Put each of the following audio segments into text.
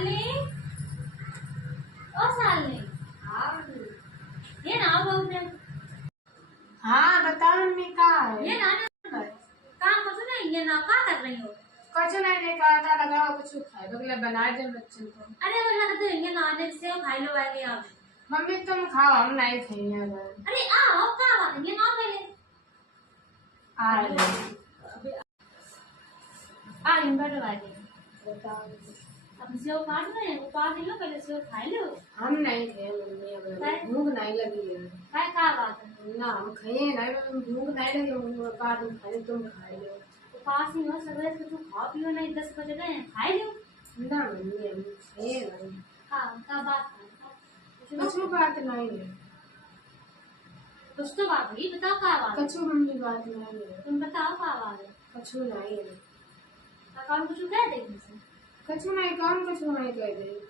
सालनी ओ सालनी ये ना बहू ने हाँ बता मम्मी कहाँ है? ये ना काम करो ना ये ना क्या कर रही हो? कुछ नहीं कहा था लगा कुछ खाए बगले बनाए दे बच्चों को। अरे वो लग दे ये ना ने से खाई लो वाले आप मम्मी तुम खाओ हम नहीं खाएंगे अब। अरे आओ का बात है ये ना पहले आ रहे आ इन बैठो वाले बताओ। अब सेव काट रहे हैं वो काट लो पहले सेव खा लो। हम नहीं खाए मम्मी अब भूख नहीं लगी है। काय का बात है ना हम खाए नहीं भूख नहीं लगी बाद में खाए तुम खा लो। पास ही हो सगळे कुछ खा पियो नहीं 10 बज गए हैं खाई लो ना मम्मी हम खाए नहीं। हाँ का बात है कुछ बात नहीं है। कुछ तो बात है बताओ का बात है। कुछ मम्मी बात नहीं है। तुम बताओ का बात है। कुछ नहीं है। कौन कुछ कह दे तुमसे कुछ नहीं काम कुछ नहीं कह दे।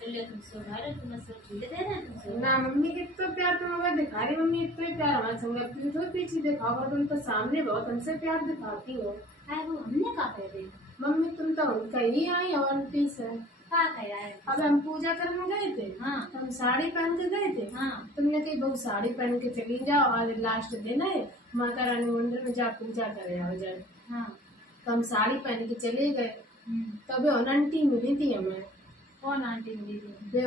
चलिए तुमसे उधार तुम सब ठीक दे रहे हैं तुमसे ना मम्मी कितना प्यार तुम अगर दिखा रही मम्मी इतना प्यार हमारे संग पीछे पीछे दिखाओ तुम तो सामने बहुत हमसे प्यार दिखाती हो। है वो हमने का कह दे मम्मी तुम तो कहीं आई हो आंटी से का कह रहा है। अब हम पूजा करने गए थे। हाँ हम साड़ी पहन के गए थे। हाँ तुमने कही बहू साड़ी पहन के चली जाओ आज लास्ट दिन है माता रानी मंदिर में जा पूजा करे आओ जाए। हाँ तो हम साड़ी पहन के चले गए तब आंटी मिली थी हमें। कौन आंटी मिली थी? वे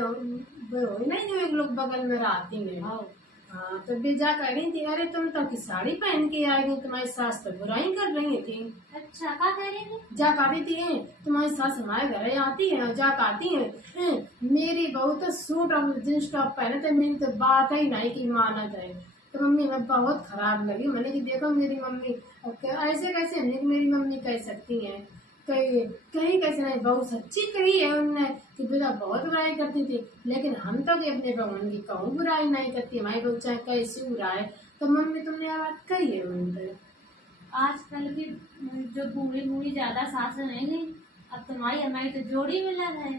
नहीं जो एक लोग बगल में रहती है। हाँ तो वे जा कह रही थी अरे तुम तो की साड़ी पहन के आई तुम्हारी सास तो बुराई कर रही थी। अच्छा क्या कह रही थी? जा कहती थी तुम्हारी सास हमारे घर आती है जा कहती है मेरी बहू तो सूट और जींस टॉप पहने थे मेरी तो बात ही नहीं की माना जाए। तो मम्मी मैं बहुत खराब लगी मैंने कि देखो मेरी मम्मी ऐसे कैसे मेरी मम्मी कह सकती है कहीं कैसे नहीं बहू सच्ची कही है उनने कि बेटा बहुत बुराई करती थी लेकिन हम तो अपने भगवान की कहूँ बुराई नहीं करती हमारी बहू चाहे कैसी बुराई। तो मम्मी तुमने यह बात कही है उनसे। आजकल की जो बूढ़ी बूढ़ी ज्यादा सास रहेंगी अब तुम्हारी हमारी तो जोड़ी में लग है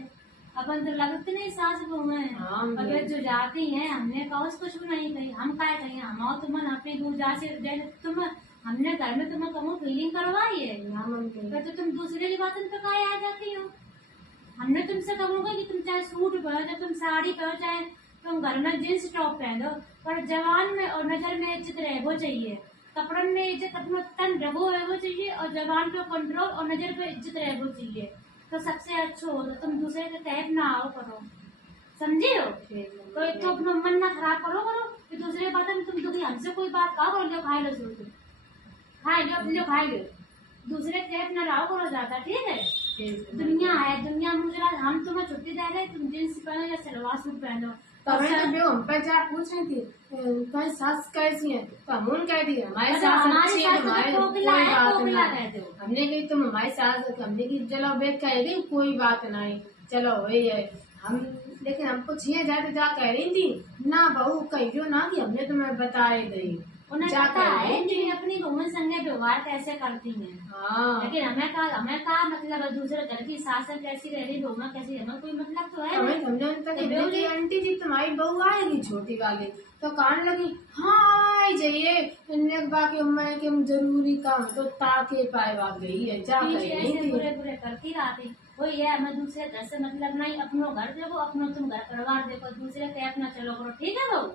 अपन तो लगते नहीं सास बहू है। हाँ, अगर जो जाती है हमने कहा कुछ भी नहीं कही हम क्या कही हम तुम अपनी दूर जा से तुम हमने घर में तुम्हें कमो फीलिंग करवाई है। हाँ मम्मी तो तुम दूसरे की बातों पे काय आ जाती हो। हमने तुमसे कहूँगा कि तुम चाहे सूट पहनो चाहे तुम साड़ी पहनो चाहे तुम घर में जींस टॉप पहनो पर जवान में और नजर में इज्जत रहना चाहिए कपड़न में इज्जत अपना तन रहना चाहिए और जवान पे कंट्रोल और नजर पे इज्जत रहना चाहिए तो सबसे अच्छा हो तो तुम दूसरे के तहत ना आओ करो समझे हो। तो एक तो अपना मन ना खराब करो कि दूसरे बात में तुम दुखी हमसे कोई बात कहा करो लो खाई लो सूट खाई लो अपने खाई लो दूसरे के तहत ना रहो करो ज्यादा ठीक है। दुनिया है दुनिया मुझे हम तुम्हें छुट्टी दे रहे तुम जींस पहनो या सलवार सूट पहनो। हम पर जा पूछ रही थी तुम्हारी सास कैसी है तो हम कह दी हमारी सास हमारी अच्छी है सास तुम्हारी तो कोई बात कोकिला नहीं। कहते हो। हमने कही तुम हमारी सास हमने की चलो बेट कहेगी कोई बात नहीं चलो वही है हम लेकिन हमको छीए जाए तो जा कह रही थी ना बहू कहियो ना कि हमने तुम्हें बताए गई उन्हें पता है कि अपनी बहू संगे व्यवहार कैसे करती हैं। हाँ लेकिन हमें का मतलब दूसरे घर की सास कैसी रह रही बहू कैसी हमें कोई मतलब तो है हमें हमने तक आंटी जी तुम्हारी बहू आएगी छोटी वाली तो कहने लगी हाँ जाइए बाकी अम्मा के जरूरी काम तो ताके पाए गई है जा बुरे बुरे करती रहती वही है हमें दूसरे घर से मतलब नहीं अपनो घर देखो अपनो तुम घर परिवार देखो दूसरे के अपना चलो करो ठीक है बहू।